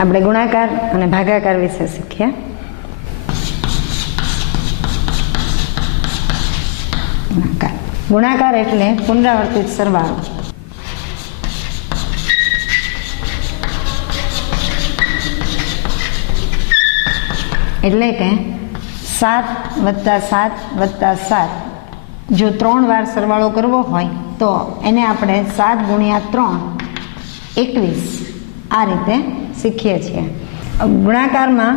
આપણે ગુણાકાર અને ભાગાકાર વિશે શીખ્યા. ગુણાકાર એટલે પુનરાવર્તિત સરવાળો. એટલે કે 7 + 7 + 7 જો 3 વાર સરવાળો કરવો હોય તો એને આપણે 7 × 3 21 આ રીતે શીખીએ છીએ. ગુણાકારમાં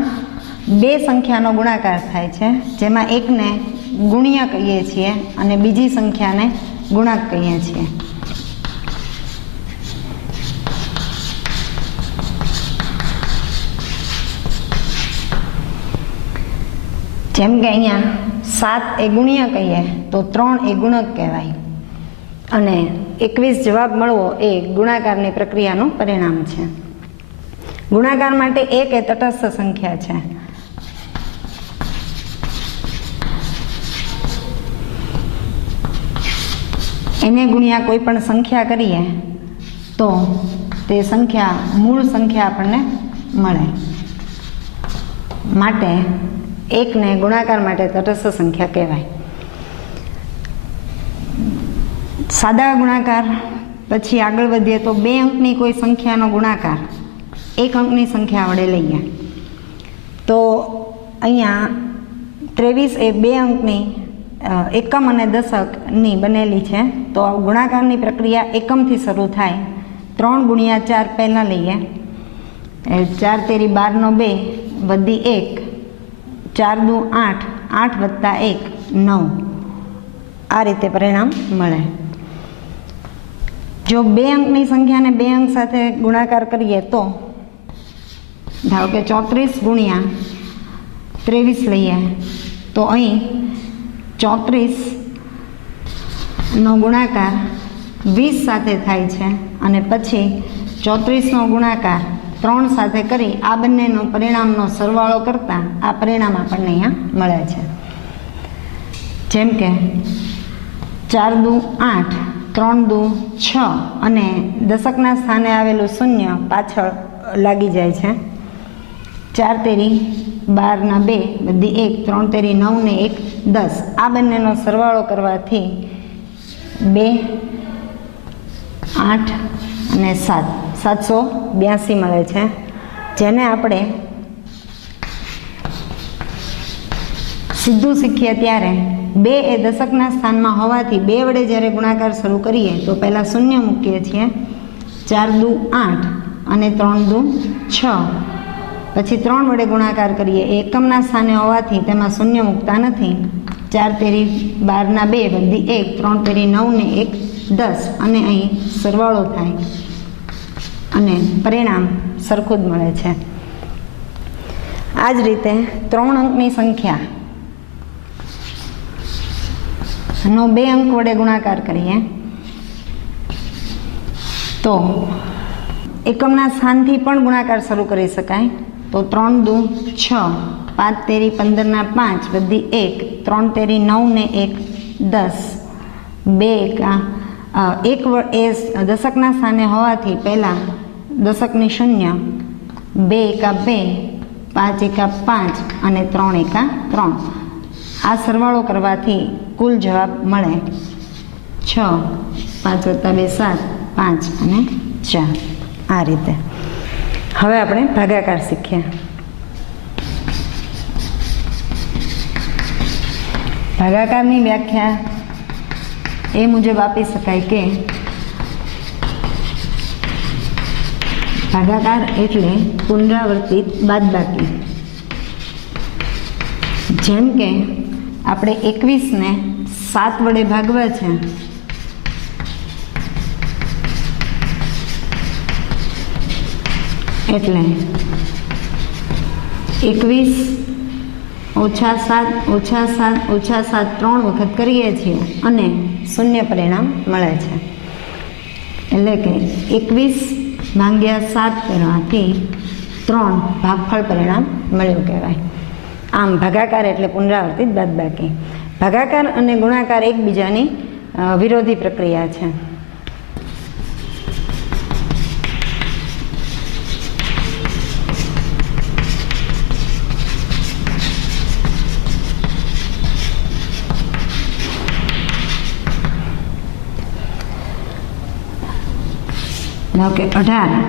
બે સંખ્યાનો ગુણાકાર થાય છે, જેમાં એકને ગુણ્ય કહીએ છીએ અને બીજી સંખ્યાને ગુણક કહીએ છીએ. જેમ કે અહીંયા 7 એ ગુણ્ય કહીએ તો 3 એ ગુણક કહેવાય અને 21 જવાબ મળવો એ ગુણાકારની પ્રક્રિયાનું પરિણામ છે. ગુણાકાર માટે 1 એ તટસ્થ સંખ્યા છે. એને ગુણ્યા કોઈ પણ સંખ્યા કરીએ તો તે સંખ્યા મૂળ સંખ્યા આપણને મળે. માટે 1 ને ગુણાકાર માટે તટસ્થ સંખ્યા કહેવાય. સાદા ગુણાકાર પછી આગળ વધીએ તો 2 અંકની કોઈ સંખ્યાનો ગુણાકાર 1 અંકની સંખ્યા વડે લઈએ તો અહીંયા 23 એ 2 અંકની એકમ અને દશકની બનેલી છે. તો ગુણાકારની પ્રક્રિયા એકમથી શરૂ થાય. 3 × 4 પહેલાં લઈએ. 4 તેરી 12 નો 2 વધી 1, 4 દુ 8, 8 + 1 9. આ રીતે પરિણામ મળે. જો 2 અંકની સંખ્યાને 2 અંક સાથે ગુણાકાર કરીએ તો ધારો કે 34 × 23 લઈએ તો અહીં 34 નો ગુણાકાર 20 સાથે થાય છે અને પછી 34 નો ગુણાકાર 3 સાથે કરી આ બંનેનો પરિણામનો સરવાળો કરતાં આ પરિણામ આપણને અહીંયા મળે છે. જેમ કે 4 દુ 8, 3 દુ 6 અને દશકના સ્થાને આવેલું શૂન્ય પાછળ લાગી જાય છે. 4 તેરી 12 ના 2 વધી 1, 3 તેરી 9 ને 1 10. આ બંનેનો સરવાળો કરવાથી 2, 8 અને 7 782 મળે છે. જેને આપણે સીધું શીખીએ ત્યારે 2 એ દશકના સ્થાનમાં હોવાથી 2 વડે જ્યારે ગુણાકાર શરૂ કરીએ તો પહેલાં શૂન્ય મૂકીએ છીએ. 4 દુ 8 અને 3 દુ 6. પછી 3 વડે ગુણાકાર કરીએ. એકમના સ્થાને હોવાથી તેમાં શૂન્ય મૂકતા નથી. 4 તેરી 12 ના 2 વધી 1, 3 તેરી 9 ને 1 10 અને અહીં સરવાળો થાય અને પરિણામ સરખું જ મળે છે. આ જ રીતે 3 અંકની સંખ્યા નો 2 અંક વડે ગુણાકાર કરીએ તો એકમના સ્થાનથી પણ ગુણાકાર શરૂ કરી શકાય. તો 3 દુ 6, 5 તેરી 15 ના 5 વધી 1, 3 તેરી 9 ને 1 10. 2 એકા 1 એ દશકના સ્થાને હોવાથી પહેલાં દશકની શૂન્ય. 2 એકા 2, 5 એકા 5 અને 3 એકા 3. આ સરવાળો કરવાથી કુલ જવાબ મળે 6, 5 + 2 7, 5 અને 4. આ રીતે હવે આપણે ભાગાકાર શીખ્યા. ભાગાકારની વ્યાખ્યા એ મુજબ આપી શકાય કે ભાગાકાર એટલે પુનરાવર્તિત બાદબાકી. જેમ કે આપણે 21 ને 7 વડે ભાગવા છે એટલે 21 ઓછા 7 ઓછા 7 ઓછા 7 3 વખત કરીએ છીએ અને શૂન્ય પરિણામ મળે છે. એટલે કે 21 / 7 કરવાથી 3 ભાગફળ પરિણામ મળ્યું કહેવાય. આમ ભાગાકાર એટલે પુનરાવર્તિત બાદબાકી. ભાગાકાર અને ગુણાકાર એકબીજાની વિરોધી પ્રક્રિયા છે. ધારો કે 18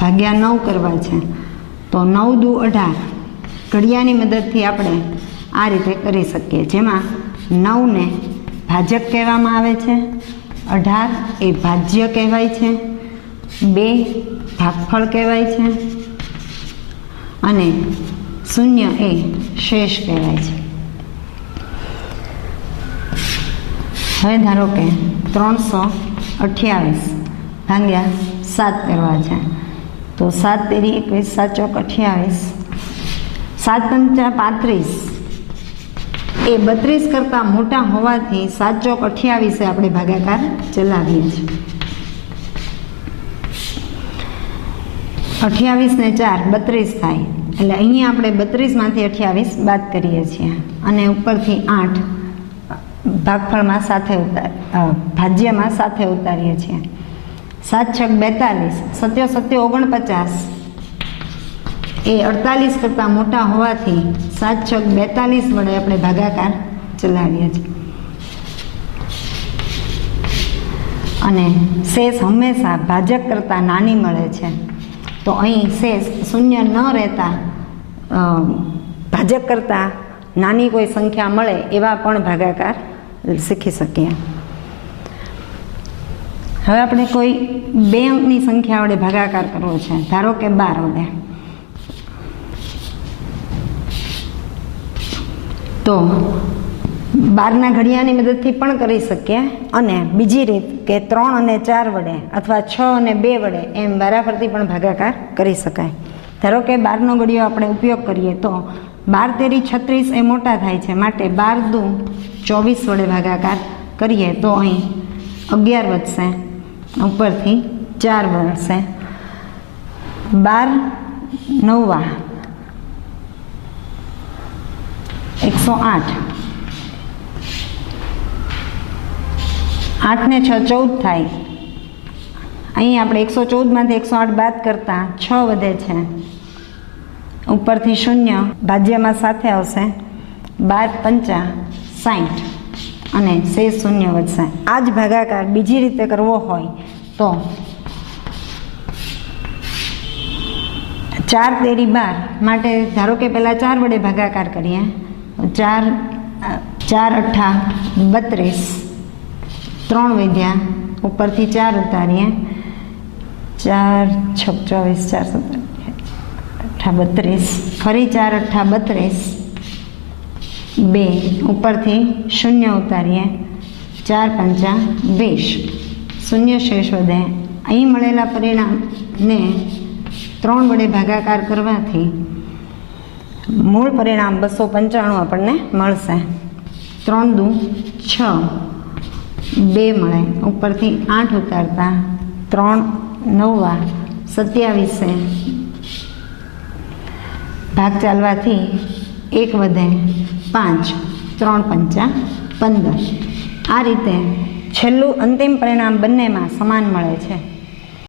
ભાગ્યા 9 કરવા છે, તો 9 દુ 18 ઘડિયાની મદદથી આપણે આ રીતે કરી શકીએ, જેમાં 9ને ભાજક કહેવામાં આવે છે, 18 એ ભાજ્ય કહેવાય છે, 2 ભાગફળ કહેવાય છે અને 0 એ શેષ કહેવાય છે. હવે ધારો કે 328 ભાગ્યા 7 કરવા છે, તો 7 તેરી 21, 7 ચોક 28, 7 પંચા 35 એ 32 કરતાં મોટા હોવાથી 7 ચોક 28 આપણે ભાગાકાર ચલાવીએ છીએ. 28 ને 4 32 થાય, એટલે અહીંયા આપણે 32માંથી 28 બાદ કરીએ છીએ અને ઉપરથી 8 ભાગફળમાં સાથે ભાજ્યમાં સાથે ઉતારીએ છીએ. 7 છક 42, 7 7 49 એ 48 કરતાં મોટા હોવાથી 7 છક 42 વડે આપણે ભાગાકાર ચલાવીએ છીએ અને શેષ હંમેશા ભાજક કરતાં નાની મળે છે. તો અહીં શેષ શૂન્ય ન રહેતા ભાજક કરતાં નાની કોઈ સંખ્યા મળે એવા પણ ભાગાકાર શીખી શકીએ. હવે આપણે કોઈ 2 અંકની સંખ્યા વડે ભાગાકાર કરવો છે, ધારો કે 12 વડે, તો 12ના ઘડિયાની મદદથી પણ કરી શકીએ અને બીજી રીત કે 3 અને 4 વડે અથવા 6 અને 2 વડે એમ વારાફરતી પણ ભાગાકાર કરી શકાય. ધારો કે 12નો ઘડિયો આપણે ઉપયોગ કરીએ તો 12 તેરી 36 એ મોટા થાય છે, માટે 12 દુ 24 વડે ભાગાકાર કરીએ તો અહીં 11 વધશે, ઉપરથી 4 વધશે. 12 9 108, 8 ને 6 14 થાય, અહીં આપણે 114માંથી 108 બાદ કરતાં 6 વધે છે, ઉપરથી 0 ભાજ્યમાં સાથે આવશે, 12 પંચા 60 અને શેષ 0 વધશે. આ જ ભાગાકાર બીજી રીતે કરવો હોય તો 4 તેરી 12 માટે ધારો કે પહેલાં 4 વડે ભાગાકાર કરીએ, 4 8 32, 3 વધ્યા, ઉપરથી 4 ઉતારીએ, 4 6 24, 4 32, ફરી 4 8 32, 2 ઉપરથી 0 ઉતારીએ, 4 પંચા 20, 0 શેષ વધે. અહીં મળેલા પરિણામને 3 વડે ભાગાકાર કરવાથી મૂળ પરિણામ 295 આપણને મળશે. 3 દુ 6, 2 મળે, ઉપરથી 8 ઉતારતા 3 9 27, ભાગ ચાલવાથી 1 વધે, 5, 3 પંચા 15. આ રીતે છેલ્લું અંતિમ પરિણામ બંનેમાં સમાન મળે છે.